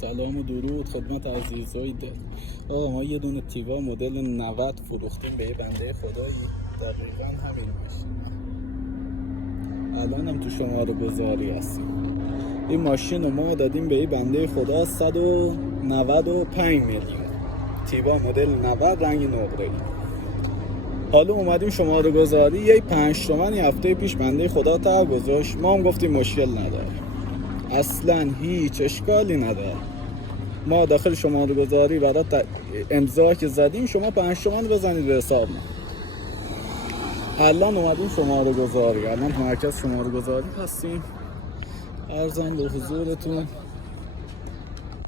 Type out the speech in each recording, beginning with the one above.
سلام و درود خدمت عزیزای دل. آقا ما یه دونه تیوا مدل 90 فروختیم به یه بنده خدایی، دقیقا همین ماشین. الان هم تو شماره گذاری هستیم. این ماشین رو ما دادیم به یه بنده خدا 195 میلیون. تیوا مدل 90 رنگ نقره‌ای. حالا اومدیم شماره گذاری، یه 5 تومن هفته پیش بنده خدا تا گذاشت. ما هم گفتیم مشکل نداره، اصلا هیچ اشکالی نداره. ما داخل شماره گذاری برای امضا که زدیم شما 5 تومن بزنید به حساب ما. الان اومدیم شماره گذاری، الان تو مرکز شماره گذاری هستیم. عرضم به حضورتون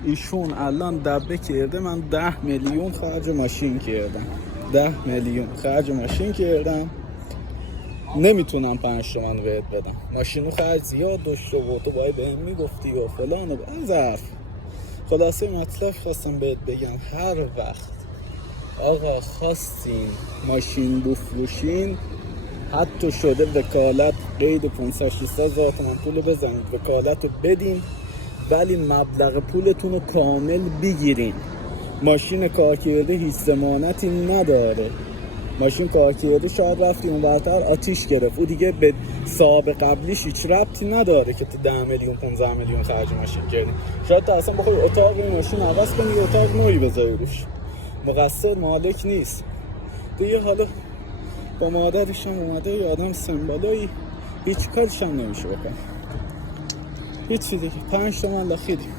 ایشون الان دبه کرده، من 10 میلیون خرج ماشین کردم. 10 میلیون خرج ماشین کردم، نمیتونم 5 تومن بهت بدم. ماشینو خرج زیاد داشته و تو باید بهم میگفتی و فلان و ظرف. خلاصه مطلب خواستم بهت بگم، هر وقت آقا خواستین ماشین بفروشین، حتی شده وکالت قید 500-600 هزار تومان پول بزنید وکالت بدین، ولی مبلغ پولتون رو کامل بگیرین. ماشین کار کرده هیچ ضمانتی نداره. ماشین کار کرده شاید رفتی اون برتر آتیش گرفت، او دیگه به صاحب قبلیش هیچ ربطی نداره که تو 10 میلیون 15 میلیون خرج ماشین کردی. شاید تا اصلا بخوای اتاق این ماشین عوض کنی، اتاق نوعی بذاری روش، مقصر مالک نیست دیگه. حالا با مادرش هم اومده یه آدم سنبالایی، هیچ کارش هم نمیشه بکن، هیچی دیگه. 5 تومن لخیدیم.